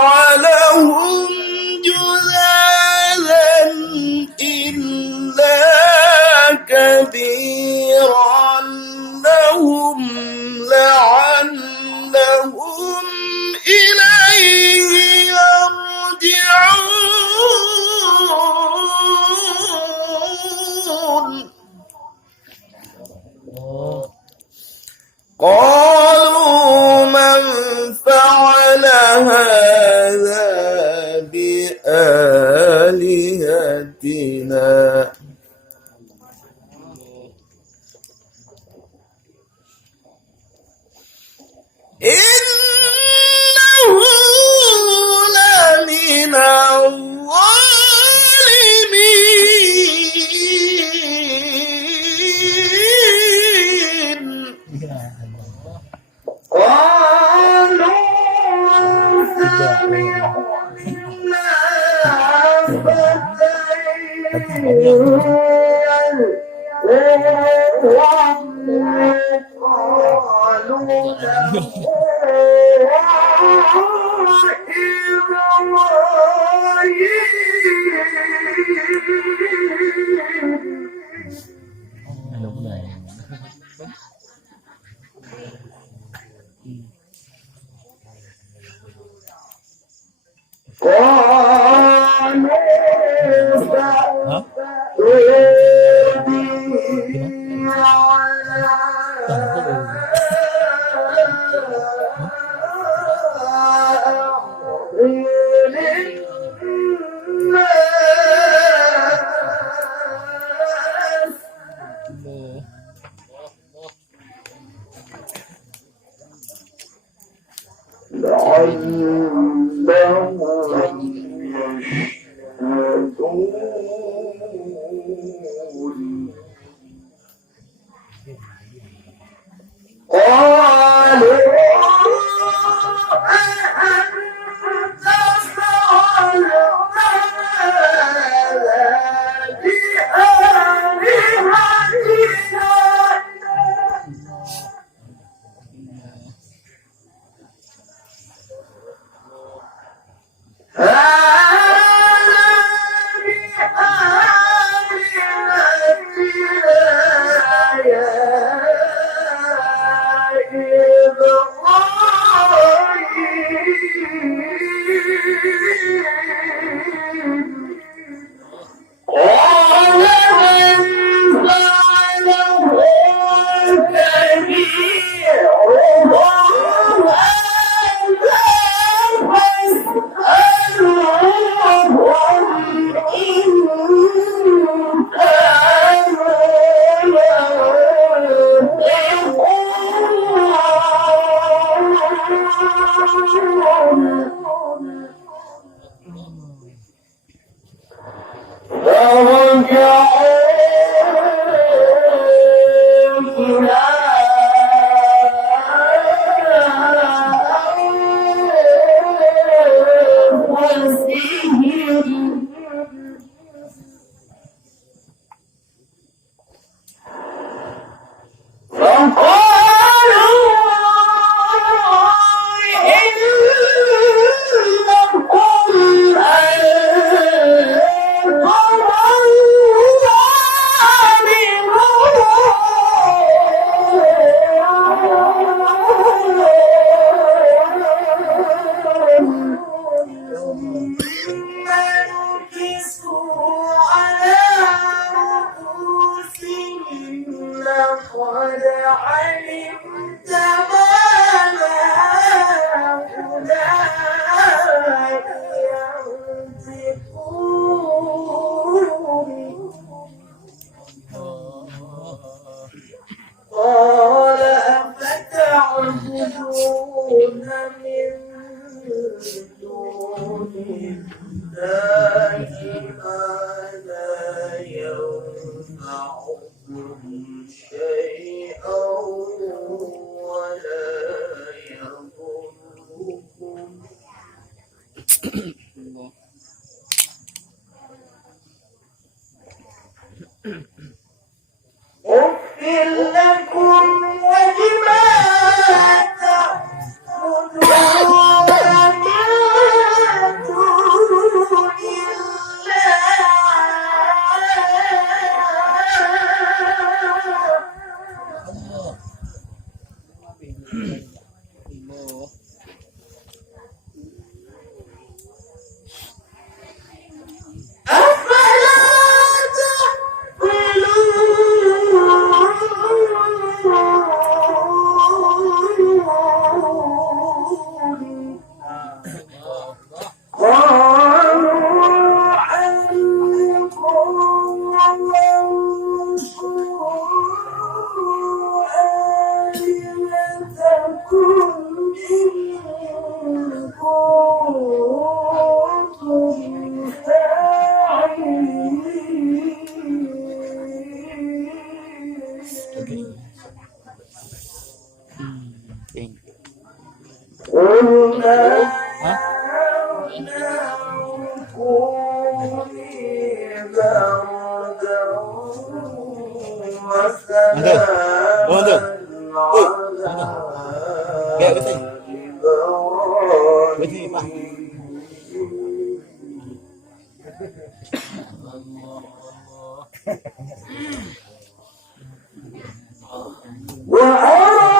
فجعلهم جذاذا إلا كبيرا لهم لعلهم إليه يرجعون قالوا من فعل هذا بآلهتنا إنه لمن الظالمين قالوا سمعنا لقد علمت ما هؤلاء قال أفتعبدون من دون الله ما لا ينفعكم شيئا ولا يضركم أُفٍّ لكم ولما تعبدون من دون الله أفلا تعقلون قالوا حرقوا وانصروا آلهتكم إن كنتم فاعلين قلنا كوني بردا وسلاما على وأرادوا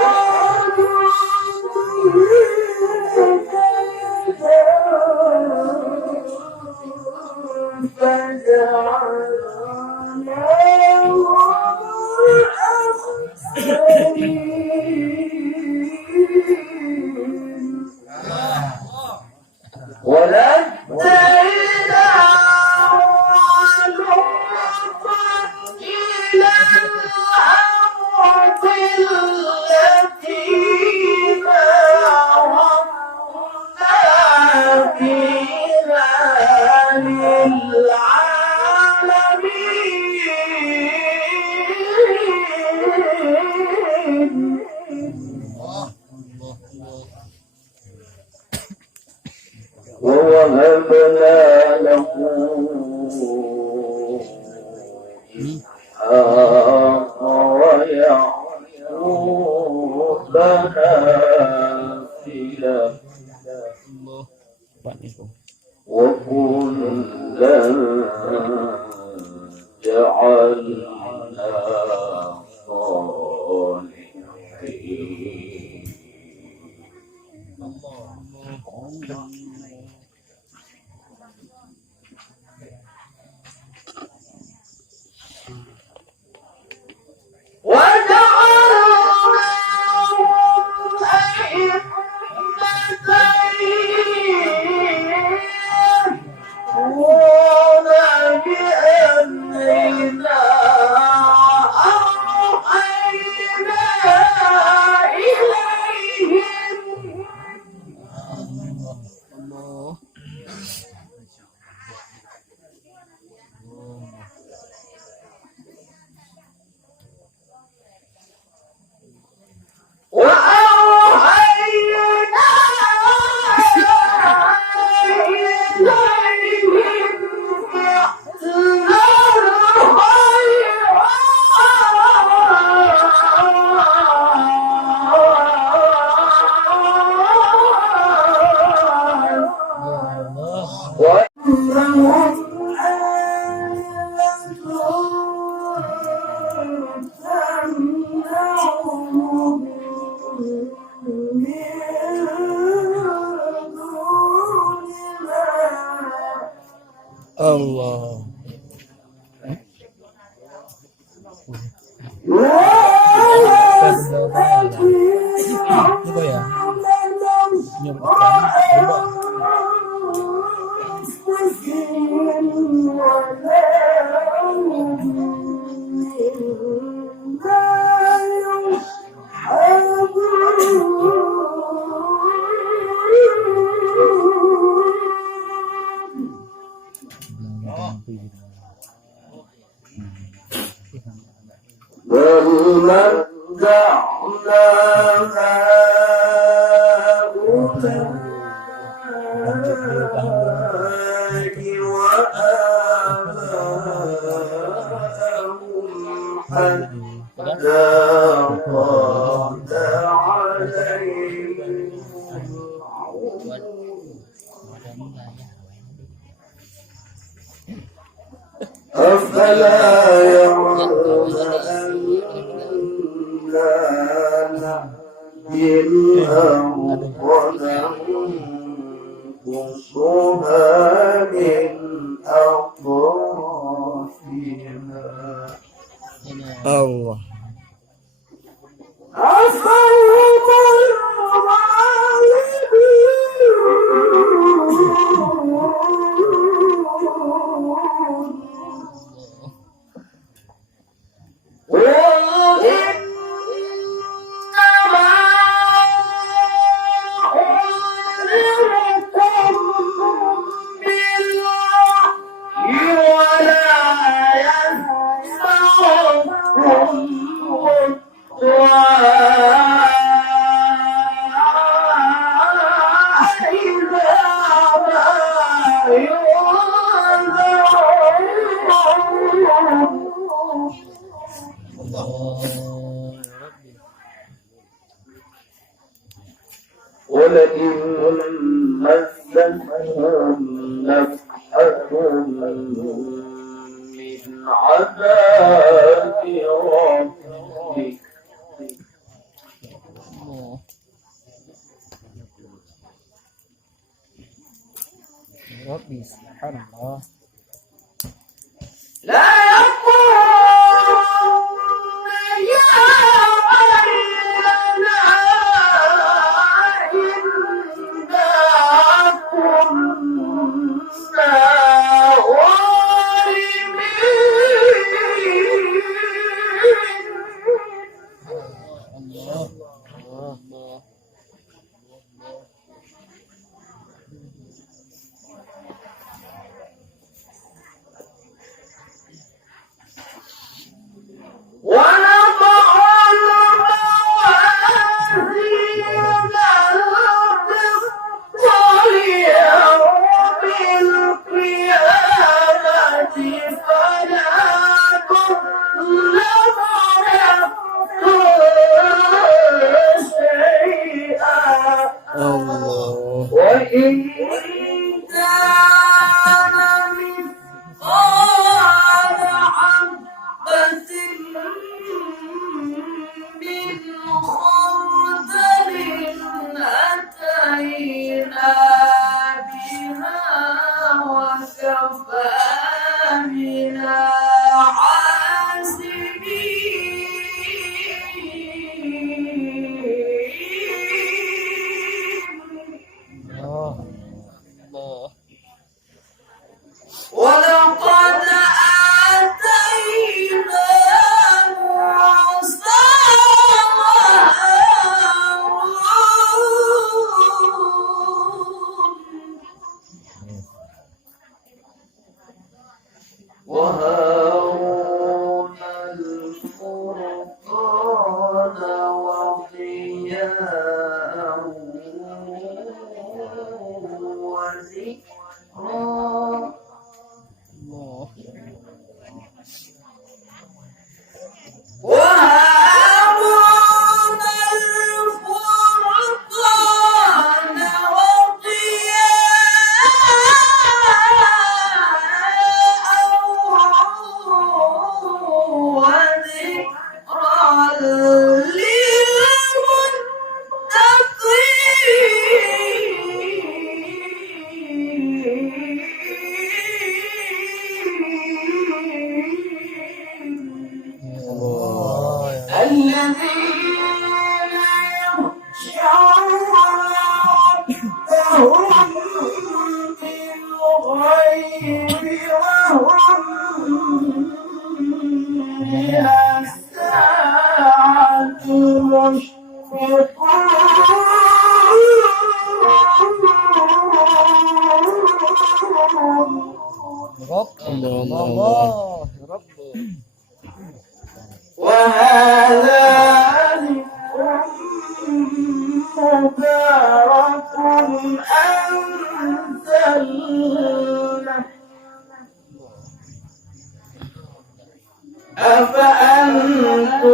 ووهبنا له إسحاق ويعقوب نافلة وكلا جعلنا صالحين وجعلناهم أئمة يهدون بأمرنا وأوحينا إليهم Allah. Coba ya. Nyoba. متعنا هؤلاء وآباءهم حتى طال عليهم أفلا يرون أنا نحيي الأرض ننقصها من أطرافها الله أفهم الغالبون وإنما أنذركم بالوحي ولا يسمعكم إذا ما ينذرون ولئن مستهم نفحة من عذاب ربك ربي سبحان الله لا يقولون يا ويلنا إنا كنا ظالمين ونضع الموازين القسط ليوم القيامة فلا تظلم نفس شيئا الله وإن كان مثقال حبة من خردل أتينا بها وكفى بنا حاسبين الله ولقد آتينا موسى وهارون الفرقان وضياء وذكرى وهارون الفرقان وضياء وذكرى الذين يخشون ربهم بالغيب وهم من الساعة مشفقون الله الله يا رب وهذا أنزلنا أفأنتم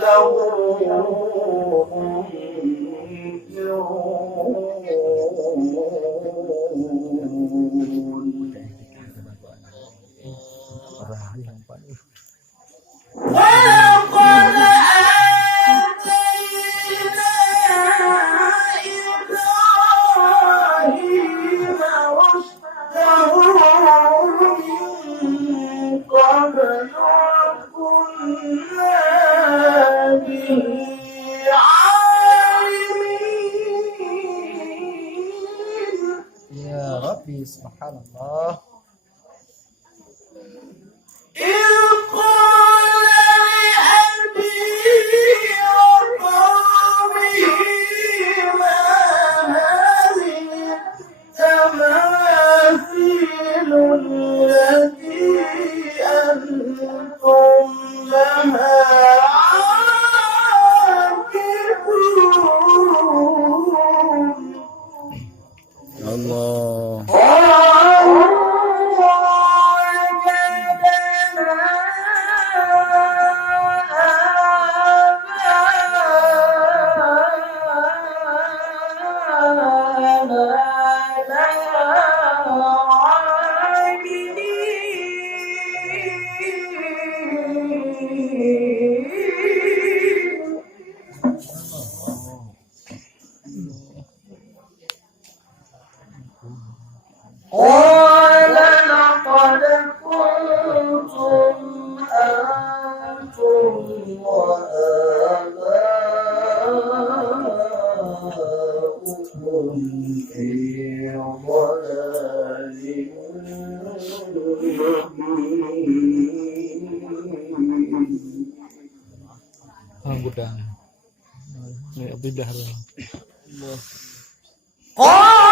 له منكرون ولقد آتينا إبراهيم رشده من قبل وكنا به عالمين. يا ربي سبحان الله. إذ قال لأبيه وقومه ما هذه التماثيل التي أنتم لها عاكفون. الله. قال لقد كنتم أنتم وآباؤكم في ضلال gudang. Ini beda. قال